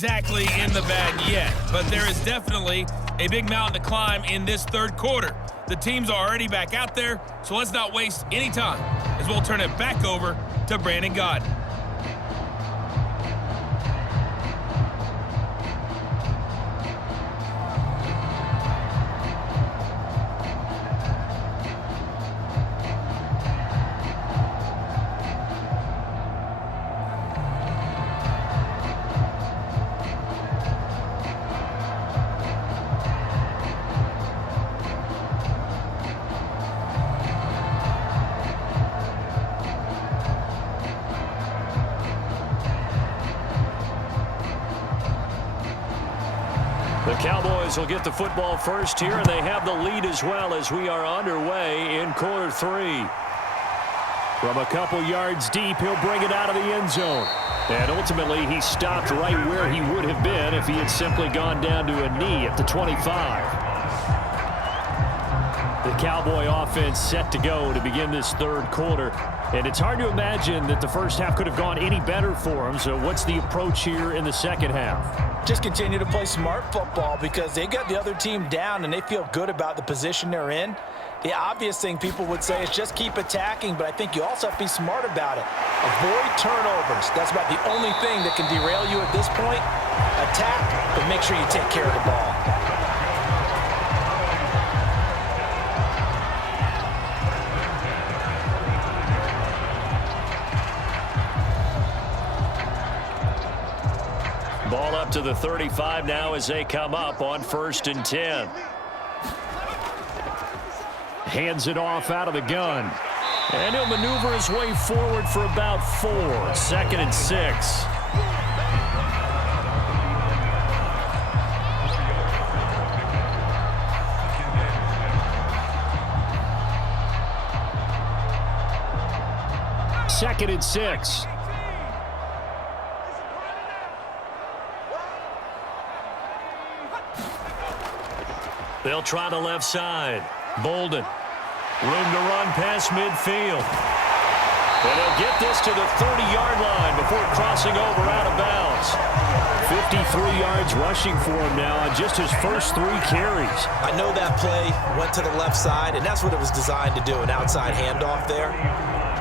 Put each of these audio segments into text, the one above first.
exactly in the bag yet, but there is definitely a big mountain to climb in this third quarter. The teams are already back out there, so let's not waste any time as we'll turn it back over to Brandon Godden. The Cowboys will get the football first here, and they have the lead as well as we are underway in quarter three. From a couple yards deep, he'll bring it out of the end zone. And ultimately, he stopped right where he would have been if he had simply gone down to a knee at the 25. The Cowboy offense set to go to begin this third quarter. And it's hard to imagine that the first half could have gone any better for them. So what's the approach here in the second half? Just continue to play smart football because they got the other team down and they feel good about the position they're in. The obvious thing people would say is just keep attacking, but I think you also have to be smart about it. Avoid turnovers. That's about the only thing that can derail you at this point. Attack, but make sure you take care of the ball. Ball up to the 35 now as they come up on 1st and 10. Hands it off out of the gun. And he'll maneuver his way forward for about 4. 2nd and 6. Second and 6. They'll try the left side. Bolden. Room to run past midfield. And they'll get this to the 30-yard line before crossing over out of bounds. 53 yards rushing for him now on just his first 3 carries. I know that play went to the left side, and that's what it was designed to do, an outside handoff there.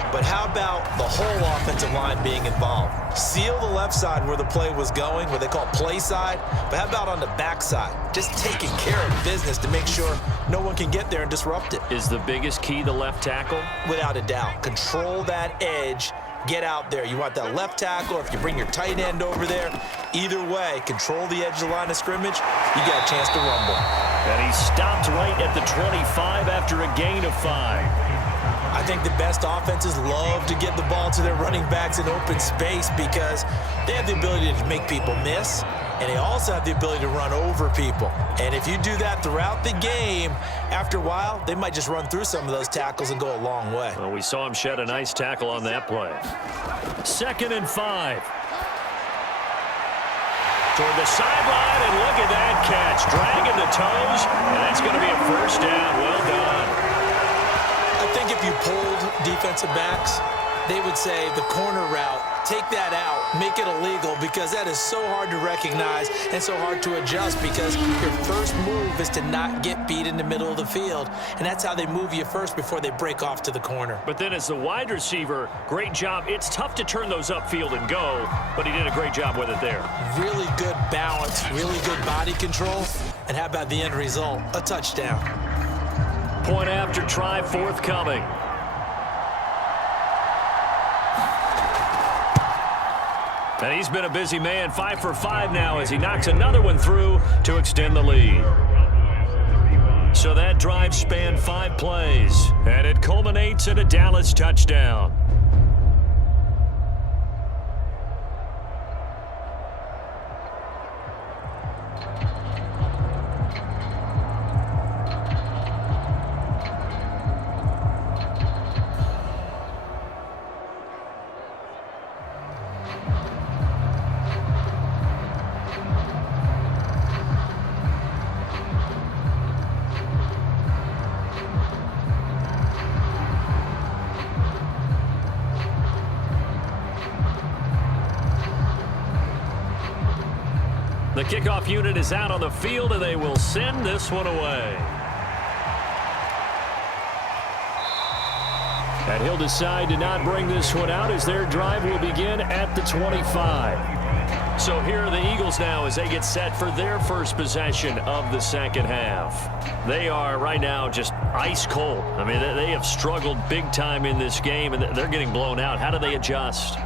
But how about the whole offensive line being involved? Seal the left side where the play was going, what they call play side. But how about on the back side? Just taking care of business to make sure no one can get there and disrupt it. Is the biggest key the left tackle? Without a doubt. Control that edge. Get out there. You want that left tackle, or if you bring your tight end over there, either way, control the edge of the line of scrimmage, you got a chance to rumble. And he stopped right at the 25 after a gain of 5. I think the best offenses love to get the ball to their running backs in open space because they have the ability to make people miss, and they also have the ability to run over people. And if you do that throughout the game, after a while, they might just run through some of those tackles and go a long way. Well, we saw him shed a nice tackle on that play. 2nd and 5. Toward the sideline, and look at that catch. Dragging the toes, and that's going to be a first down. Well done. I think if you polled defensive backs, they would say the corner route, take that out, make it illegal, because that is so hard to recognize and so hard to adjust because your first move is to not get beat in the middle of the field, and that's how they move you first before they break off to the corner. But then as the wide receiver, great job. It's tough to turn those upfield and go, but he did a great job with it there. Really good balance, really good body control, and how about the end result? A touchdown. Point after try forthcoming. And he's been a busy man, 5 for 5 now as he knocks another one through to extend the lead. So that drive spanned 5 plays, and it culminates in a Dallas touchdown. The kickoff unit is out on the field, and they will send this one away. And he'll decide to not bring this one out as their drive will begin at the 25. So here are the Eagles now as they get set for their first possession of the second half. They are right now just ice cold. I mean, they have struggled big time in this game, and they're getting blown out. How do they adjust?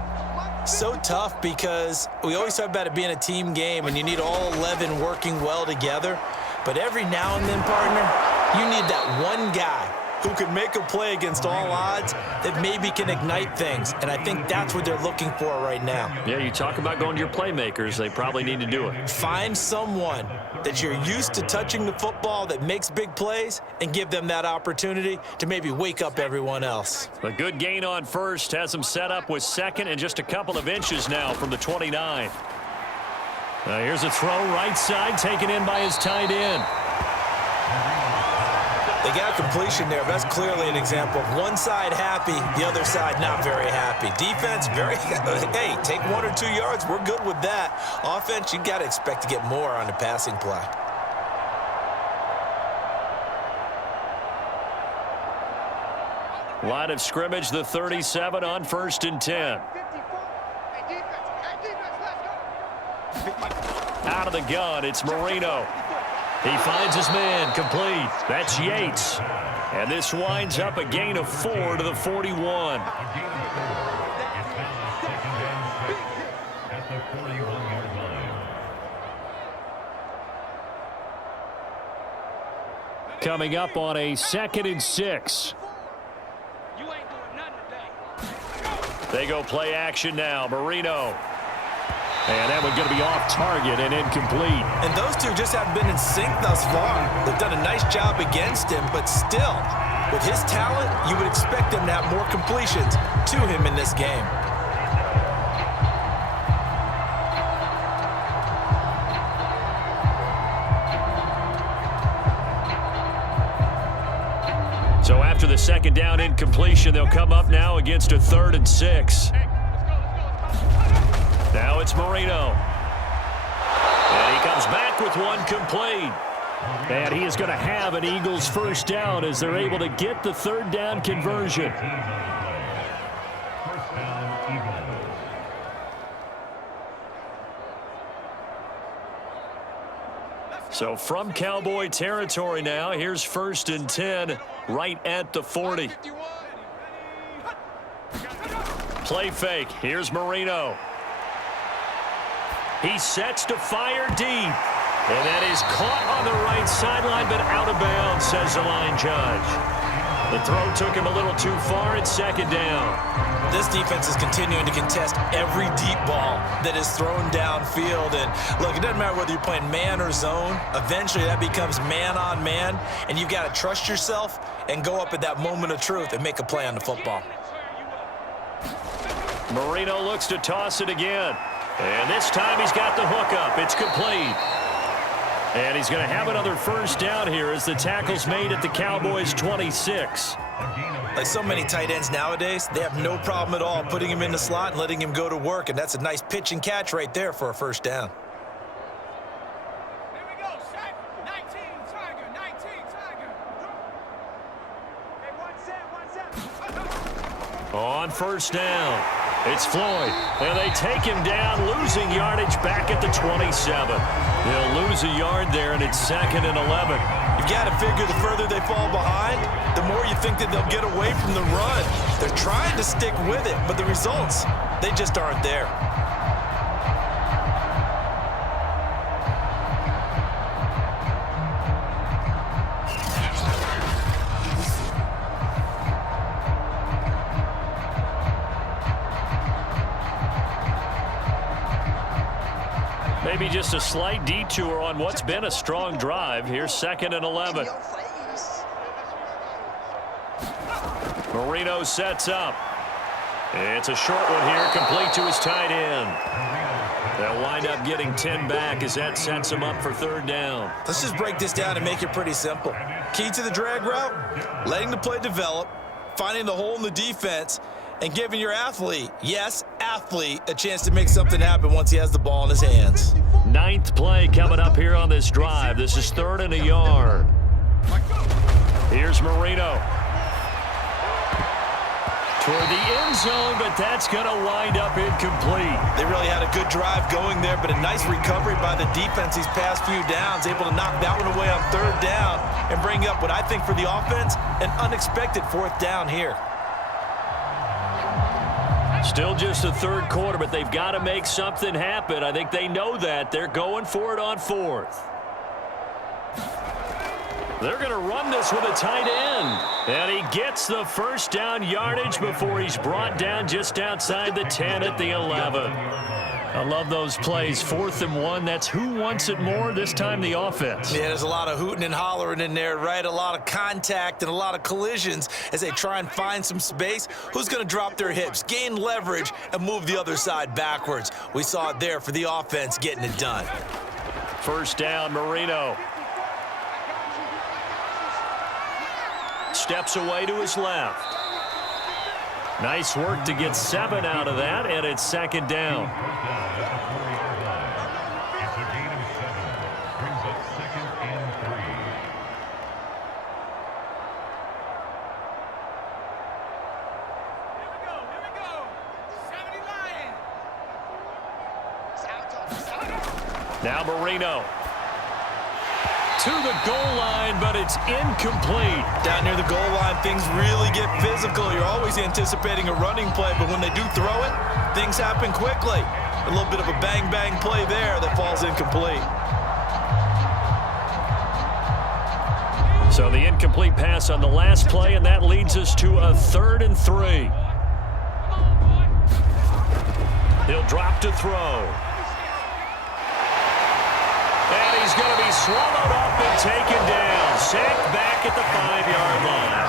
So tough because we always talk about it being a team game and you need all 11 working well together. But every now and then, partner, you need that one guy who can make a play against all odds that maybe can ignite things. And I think that's what they're looking for right now. Yeah, you talk about going to your playmakers. They probably need to do it. Find someone that you're used to touching the football that makes big plays and give them that opportunity to maybe wake up everyone else. A good gain on first has them set up with second and just a couple of inches now from the 29. Here's a throw right side taken in by his tight end. They got a completion there, but that's clearly an example of one side happy, the other side not very happy. Defense, very, hey, take 1 or 2 yards, we're good with that. Offense, you got to expect to get more on the passing play. Line of scrimmage, the 37 on 1st and 10. Out of the gun, it's Marino. He finds his man, complete. That's Yates. And this winds up a gain of 4 to the 41. Coming up on a 2nd and 6. They go play action now. Marino. And that one's going to be off target and incomplete. And those two just haven't been in sync thus far. They've done a nice job against him, but still, with his talent, you would expect him to have more completions to him in this game. So after the second down incompletion, they'll come up now against a 3rd and 6. Now it's Marino. And he comes back with one complete. And he is going to have an Eagles first down as they're able to get the 3rd down conversion. So from Cowboy territory now, here's 1st and 10 right at the 40. Play fake. Here's Marino. He sets to fire deep. And that is caught on the right sideline, but out of bounds, says the line judge. The throw took him a little too far. It's 2nd down. This defense is continuing to contest every deep ball that is thrown downfield. And look, it doesn't matter whether you're playing man or zone. Eventually, that becomes man on man. And you've got to trust yourself and go up at that moment of truth and make a play on the football. Marino looks to toss it again. And this time he's got the hook up. It's complete. And he's going to have another first down here as the tackle's made at the Cowboys' 26. Like so many tight ends nowadays, they have no problem at all putting him in the slot and letting him go to work. And that's a nice pitch and catch right there for a first down. Here we go, Shaq. 19, Tiger, 19, Tiger. Hey, 1 set. On first down, it's Floyd. And they take him down, losing yardage back at the 27. They'll lose a yard there, and it's 2nd and 11. You've got to figure the further they fall behind, the more you think that they'll get away from the run. They're trying to stick with it, but the results, they just aren't there. Maybe just a slight detour on what's been a strong drive. Here's 2nd and 11. Marino sets up. It's a short one here, complete to his tight end. They'll wind up getting 10 back as that sets him up for 3rd down. Let's just break this down and make it pretty simple. Key to the drag route, letting the play develop, finding the hole in the defense, and giving your athlete, yes, athlete, a chance to make something happen once he has the ball in his hands. Ninth play coming up here on this drive. This is 3rd and a yard. Here's Marino. Toward the end zone, but that's going to wind up incomplete. They really had a good drive going there, but a nice recovery by the defense these past few downs, able to knock that one away on 3rd down and bring up what I think for the offense, an unexpected 4th down here. Still just the 3rd quarter, but they've got to make something happen. I think they know that. They're going for it on 4th. They're going to run this with a tight end. And he gets the first down yardage before he's brought down just outside the 10 at the 11. I love those plays. 4th and 1. That's who wants it more, this time the offense. Yeah, there's a lot of hooting and hollering in there, right? A lot of contact and a lot of collisions as they try and find some space. Who's going to drop their hips, gain leverage, and move the other side backwards? We saw it there for the offense getting it done. First down, Marino. Steps away to his left. Nice work to get 7 out of that, and it's 2nd down. Now Marino. To the goal line, but it's incomplete. Down near the goal line, things really get physical. You're always anticipating a running play, but when they do throw it, things happen quickly. A little bit of a bang-bang play there that falls incomplete. So the incomplete pass on the last play, and that leads us to a 3rd and 3. He'll drop to throw. And he's going to be swallowed up and taken down. Sacked back at the 5-yard line.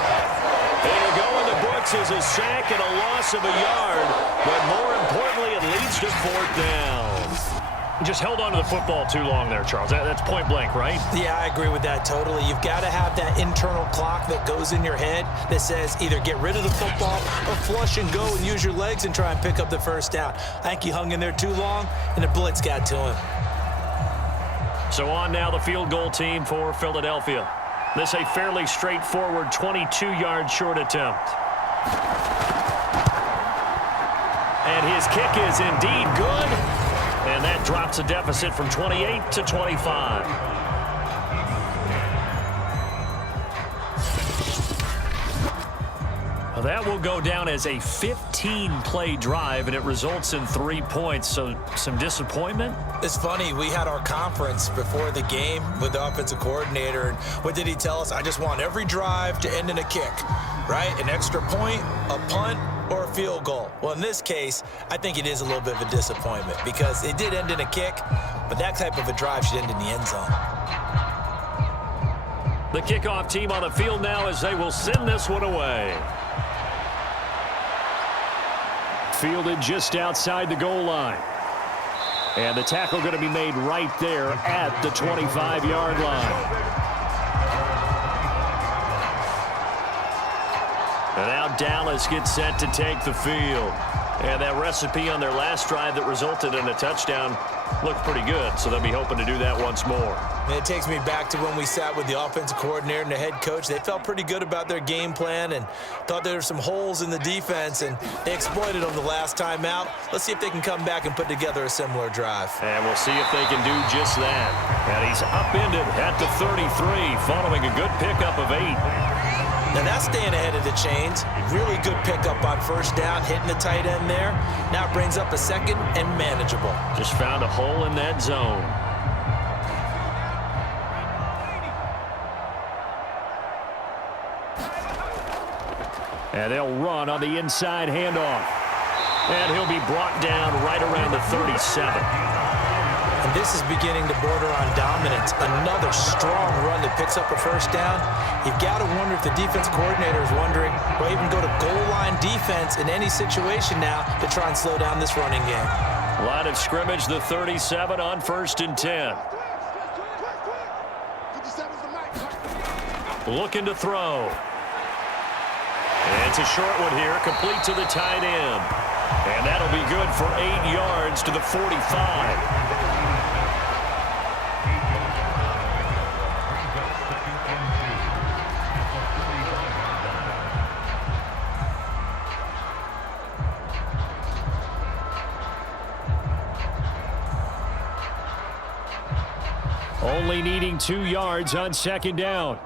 It'll go in the books as a sack and a loss of a yard, but more importantly, it leads to 4th down. Just held on to the football too long there, Charles. That's point blank, right? Yeah, I agree with that totally. You've got to have that internal clock that goes in your head that says either get rid of the football or flush and go and use your legs and try and pick up the first down. I think he hung in there too long, and the blitz got to him. So on now the field goal team for Philadelphia. This a fairly straightforward 22-yard short attempt. And his kick is indeed good. And that drops a deficit from 28 to 25. Well, that will go down as a 15-play drive, and it results in 3 points. So some disappointment? It's funny, we had our conference before the game with the offensive coordinator, and what did he tell us? I just want every drive to end in a kick, right? An extra point, a punt, or a field goal. Well, in this case, I think it is a little bit of a disappointment because it did end in a kick, but that type of a drive should end in the end zone. The kickoff team on the field now as they will send this one away. Fielded just outside the goal line. And the tackle going to be made right there at the 25-yard line. And now Dallas gets set to take the field. And that recipe on their last drive that resulted in a touchdown looked pretty good, so they'll be hoping to do that once more. And it takes me back to when we sat with the offensive coordinator and the head coach. They felt pretty good about their game plan and thought there were some holes in the defense, and they exploited them the last time out. Let's see if they can come back and put together a similar drive. And we'll see if they can do just that. And he's upended at the 33 following a good pickup of 8. Now that's staying ahead of the chains. Really good pickup on first down, hitting the tight end there. Now it brings up a 2nd and manageable. Just found a hole in that zone. And they'll run on the inside handoff. And he'll be brought down right around the 37. And this is beginning to border on dominance. Another strong run that picks up a first down. You've got to wonder if the defense coordinator is wondering, or even go to goal line defense in any situation now to try and slow down this running game. Line of scrimmage, the 37 on 1st and 10. Looking to throw. And it's a short one here, complete to the tight end. And that'll be good for 8 yards to the 45. Only needing 2 yards on second down.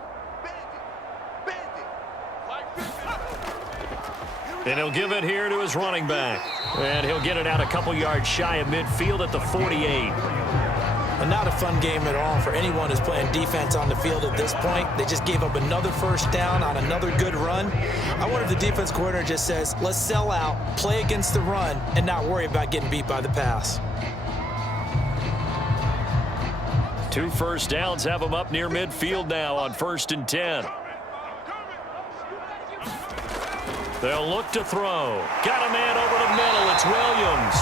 And he'll give it here to his running back. And he'll get it out a couple yards shy of midfield at the 48. And not a fun game at all for anyone who's playing defense on the field at this point. They just gave up another first down on another good run. I wonder if the defense coordinator just says, let's sell out, play against the run, and not worry about getting beat by the pass. 2 first downs have them up near midfield now on 1st and 10. They'll look to throw. Got a man over the middle. It's Williams.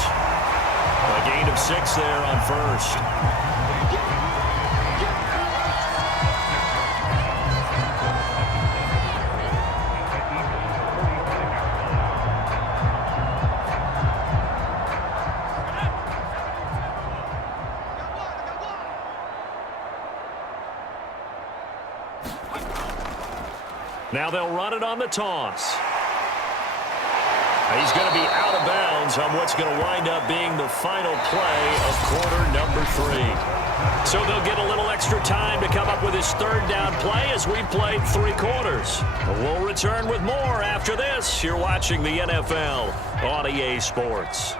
A gain of 6 there on 1st. Now they'll run it on the toss. He's going to be out of bounds on what's going to wind up being the final play of quarter number 3. So they'll get a little extra time to come up with his 3rd down play as we've played 3 quarters. We'll return with more after this. You're watching the NFL on EA Sports.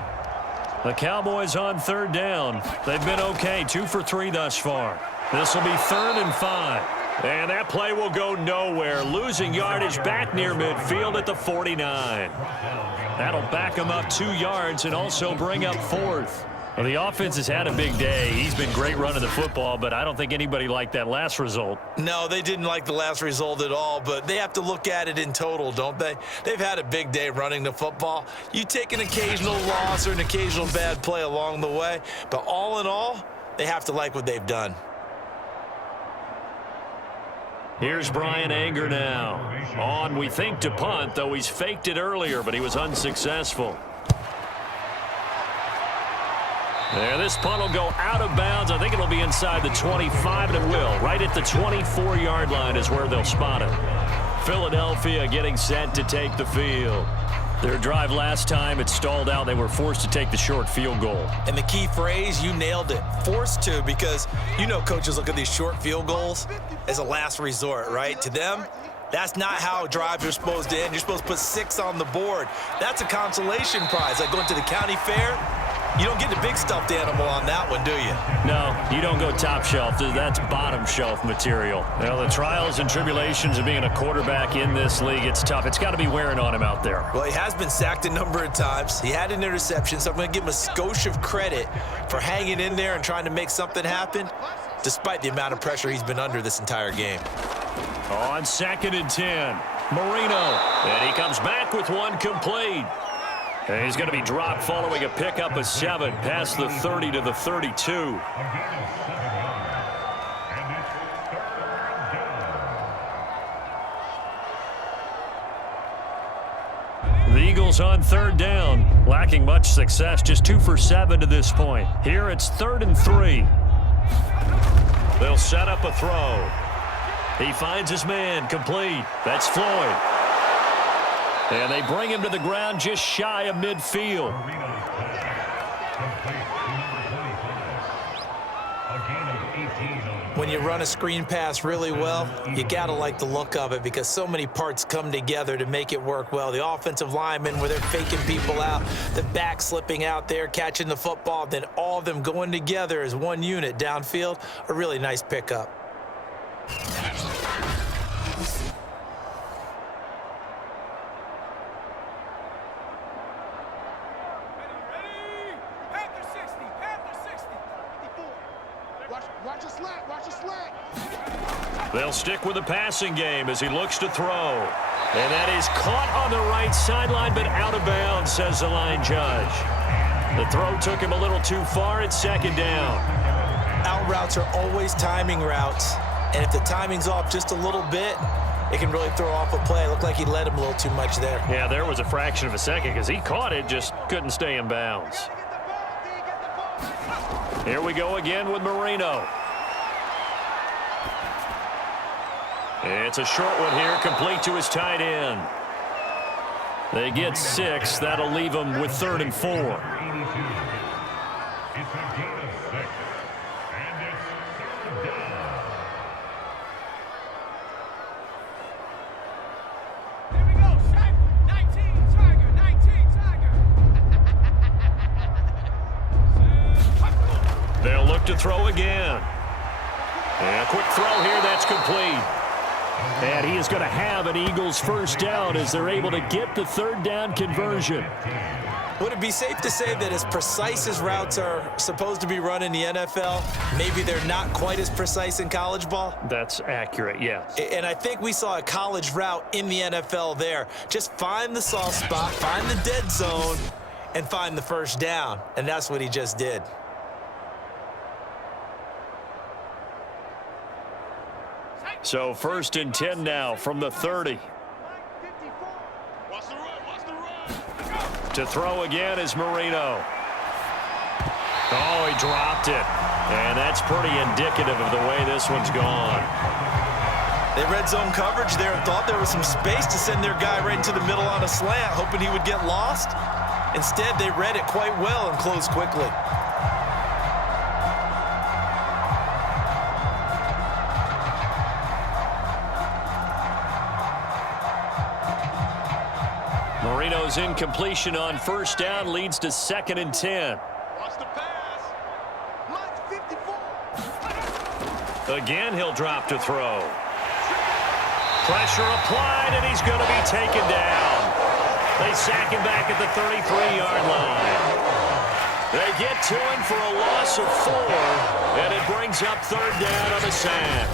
The Cowboys on 3rd down. They've been okay, 2 for 3 thus far. This will be 3rd and 5. And that play will go nowhere. Losing yardage back near midfield at the 49. That'll back him up 2 yards and also bring up 4th. Well, the offense has had a big day. He's been great running the football, but I don't think anybody liked that last result. No, they didn't like the last result at all, but they have to look at it in total, don't they? They've had a big day running the football. You take an occasional loss or an occasional bad play along the way, but all in all, they have to like what they've done. Here's Brian Anger now. On, we think, to punt, though he's faked it earlier, but he was unsuccessful. There, this punt will go out of bounds. I think it'll be inside the 25, and it will. Right at the 24-yard line is where they'll spot it. Philadelphia getting set to take the field. Their drive last time, it stalled out. They were forced to take the short field goal. And the key phrase, you nailed it, forced to, because you know coaches look at these short field goals as a last resort, right? To them, that's not how drives are supposed to end. You're supposed to put 6 on the board. That's a consolation prize. Like going to the county fair, you don't get the big stuffed animal on that one, do you? No, you don't go top shelf. That's bottom shelf material. Well, the trials and tribulations of being a quarterback in this league, it's tough. It's got to be wearing on him out there. Well, he has been sacked a number of times. He had an interception, so I'm going to give him a skosh of credit for hanging in there and trying to make something happen, despite the amount of pressure he's been under this entire game. On 2nd and 10, Marino. And he comes back with one complete. And he's going to be dropped following a pickup of 7 past the 30 to the 32. The Eagles on 3rd down, lacking much success, just 2 for 7 to this point. Here it's 3rd and 3. They'll set up a throw. He finds his man, complete. That's Floyd. And they bring him to the ground just shy of midfield. When you run a screen pass really well, you got to like the look of it because so many parts come together to make it work well. The offensive linemen, where they're faking people out, the back slipping out there, catching the football, then all of them going together as one unit downfield, a really nice pickup. They'll stick with the passing game as he looks to throw. And that is caught on the right sideline, but out of bounds, says the line judge. The throw took him a little too far at 2nd down. Out routes are always timing routes, and if the timing's off just a little bit, it can really throw off a play. It looked like he led him a little too much there. Yeah, there was a fraction of a second because he caught it, just couldn't stay in bounds. Here we go again with Marino. It's a short one here, complete to his tight end. They get 6. That'll leave them with 3rd and 4. throw again. And a quick throw here, that's complete. And he is going to have an Eagles first down as they're able to get the third down conversion. Would it be safe to say that as precise as routes are supposed to be run in the NFL, maybe they're not quite as precise in college ball? That's accurate, yes. And I think we saw a college route in the NFL there. Just find the soft spot, find the dead zone, and find the first down. And that's what he just did. So 1st and 10 now from the 30. To throw again is Marino. Oh, he dropped it. And that's pretty indicative of the way this one's gone. They red zone coverage there and thought there was some space to send their guy right into the middle on a slant, hoping he would get lost. Instead, they read it quite well and closed quickly. Marino's incompletion on first down leads to 2nd and 10. Watch the pass. Mark 54. Again, he'll drop to throw. Pressure applied, and he's going to be taken down. They sack him back at the 33-yard line. They get to him for a loss of 4, and it brings up third down on the sack.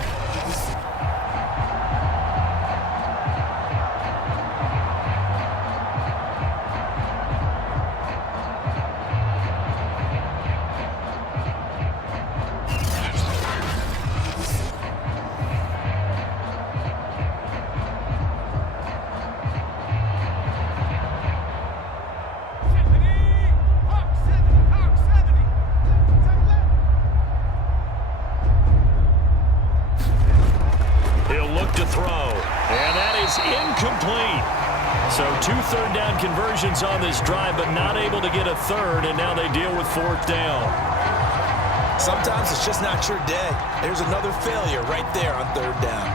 So 2 third down conversions on this drive, but not able to get a third, and now they deal with 4th down. Sometimes it's just not your day. There's another failure right there on 3rd down.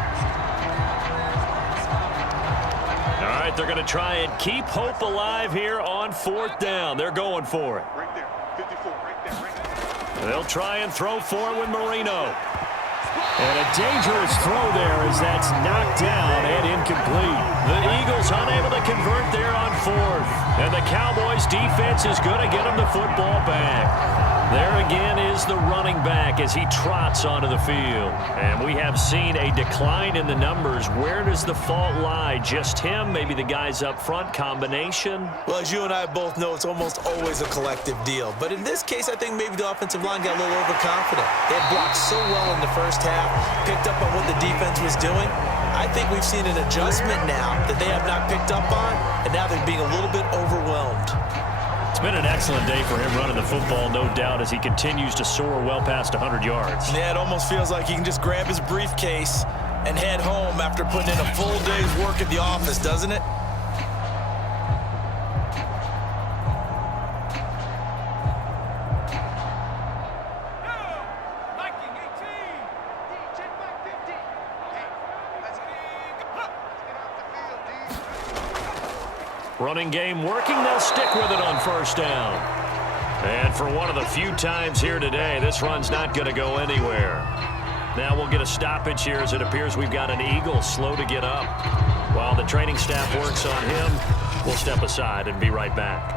All right, they're going to try and keep hope alive here on 4th down. They're going for it. Right there. 54. Right there. Right there. They'll try and throw for it with Marino. And a dangerous throw there as that's knocked down and incomplete. The Eagles unable to convert there on 4th. And the Cowboys defense is going to get them the football back. There again is the running back as he trots onto the field. And we have seen a decline in the numbers. Where does the fault lie? Just him? Maybe the guys up front? Combination? Well, as you and I both know, it's almost always a collective deal. But in this case, I think maybe the offensive line got a little overconfident. They had blocked so well in the first half, picked up on what the defense was doing. I think we've seen an adjustment now that they have not picked up on, and now they're being a little bit overwhelmed. It's been an excellent day for him running the football, no doubt, as he continues to soar well past 100 yards. Yeah, it almost feels like he can just grab his briefcase and head home after putting in a full day's work at the office, doesn't it? Running game working. They'll stick with it on first down. And for one of the few times here today, this run's not going to go anywhere. Now we'll get a stoppage here as it appears we've got an Eagle slow to get up. While the training staff works on him, we'll step aside and be right back.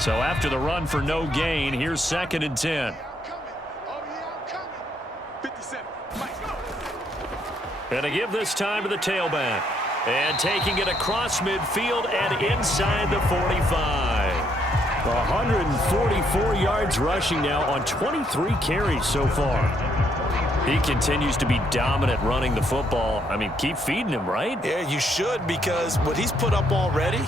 So after the run for no gain, here's 2nd and 10. 57. And to give this time to the tailback. And taking it across midfield and inside the 45. 144 yards rushing now on 23 carries so far. He continues to be dominant running the football. I mean, keep feeding him, right? Yeah, you should, because what he's put up already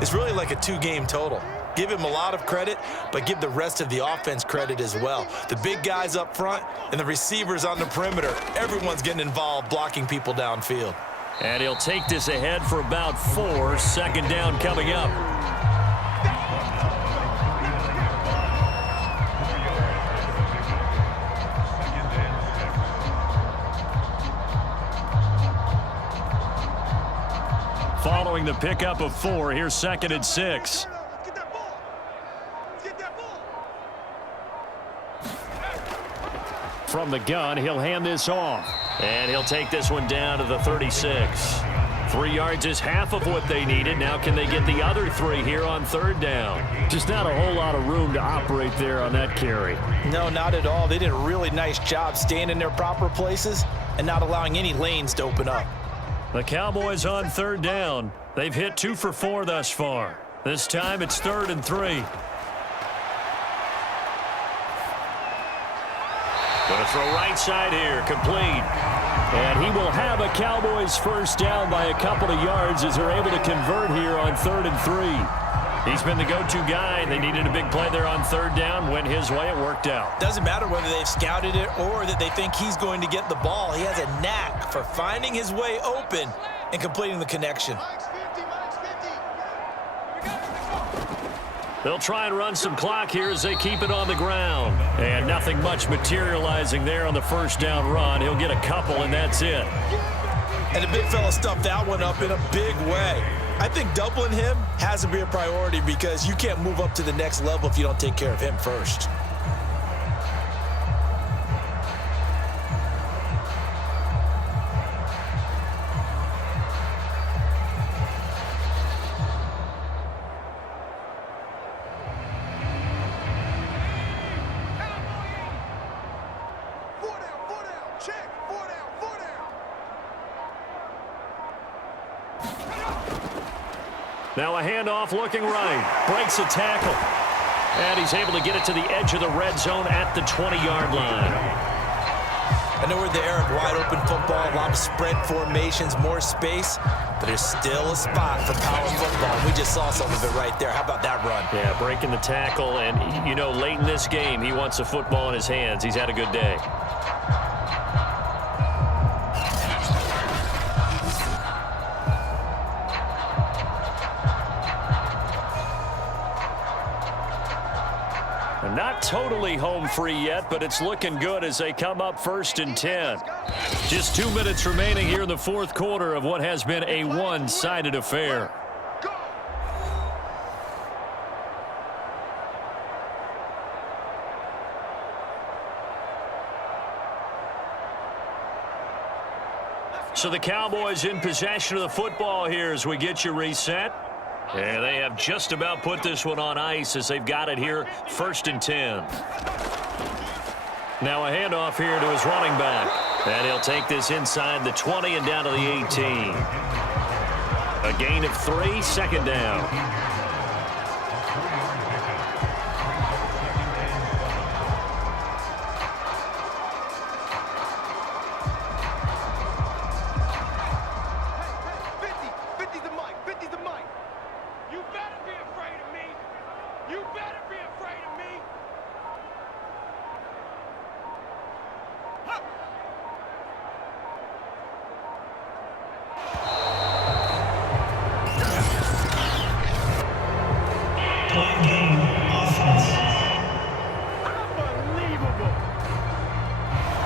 is really like a 2-game total. Give him a lot of credit, but give the rest of the offense credit as well. The big guys up front and the receivers on the perimeter, everyone's getting involved blocking people downfield. And he'll take this ahead for about 4. Second down coming up. Following the pickup of 4, here's 2nd and 6. Get that ball. Get that ball. From the gun, he'll hand this off. And he'll take this one down to the 36. 3 yards is half of what they needed. Now can they get the other 3 here on 3rd down? Just not a whole lot of room to operate there on that carry. No, not at all. They did a really nice job staying in their proper places and not allowing any lanes to open up. The Cowboys on 3rd down. They've hit 2 for 4 thus far. This time it's 3rd and 3. Going to throw right side here, complete. And he will have a Cowboys first down by a couple of yards as they're able to convert here on 3rd and 3. He's been the go-to guy. They needed a big play there on 3rd down. Went his way. It worked out. Doesn't matter whether they've scouted it or that they think he's going to get the ball. He has a knack for finding his way open and completing the connection. Mike's 50, Mike's 50. We got it. They'll try and run some clock here as they keep it on the ground. And nothing much materializing there on the first down run. He'll get a couple, and that's it. And the big fella stuffed that one up in a big way. I think doubling him has to be a priority because you can't move up to the next level if you don't take care of him first. Four down. Check. Four down. Now a handoff looking right. Breaks a tackle. And he's able to get it to the edge of the red zone at the 20-yard line. I know we're there, wide open football, a lot of spread formations, more space, but there's still a spot for power football. We just saw some of it right there. How about that run? Yeah, breaking the tackle, and, you know, late in this game, he wants the football in his hands. He's had a good day. Not totally home free yet, but it's looking good as they come up 1st and 10. Just 2 minutes remaining here in the 4th quarter of what has been a one-sided affair. So the Cowboys in possession of the football here as we get you reset. And they have just about put this one on ice as they've got it here, 1st and 10. Now a handoff here to his running back. And he'll take this inside the 20 and down to the 18. A gain of 3, 2nd down.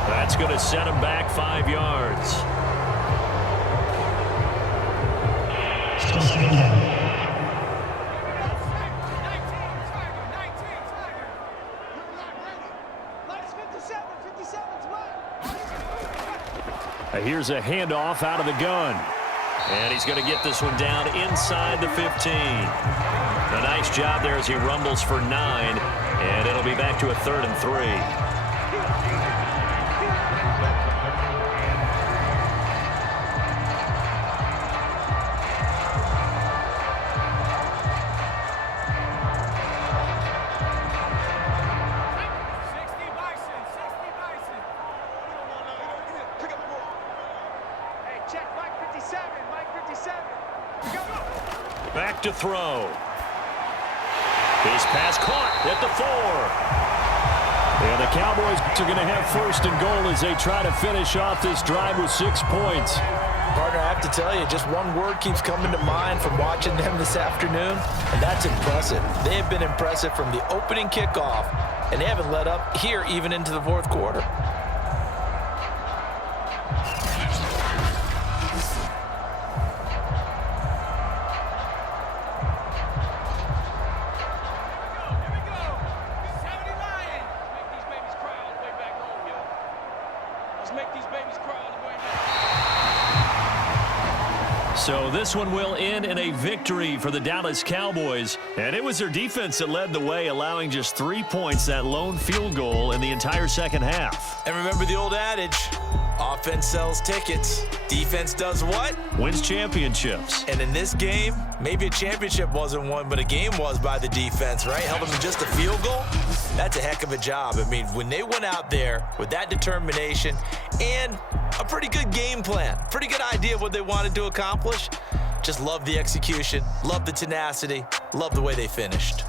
That's going to set him back 5 yards. Still 2nd down. 57's Here's a handoff out of the gun. And he's going to get this one down inside the 15. A nice job there as he rumbles for 9. And it'll be back to a 3rd and 3. Back to throw. His pass caught at the 4. And the Cowboys are going to have 1st and goal as they try to finish off this drive with 6 points. Partner, I have to tell you, just one word keeps coming to mind from watching them this afternoon, and that's impressive. They have been impressive from the opening kickoff, and they haven't let up here even into the fourth quarter. So this one will end in a victory for the Dallas Cowboys. And it was their defense that led the way, allowing just 3 points, that lone field goal in the entire second half. And remember the old adage, offense sells tickets. Defense does what? Wins championships. And in this game, maybe a championship wasn't won, but a game was by the defense, right? Held them to just a field goal. That's a heck of a job. I mean, when they went out there with that determination and a pretty good game plan, pretty good idea of what they wanted to accomplish, just love the execution, love the tenacity, love the way they finished.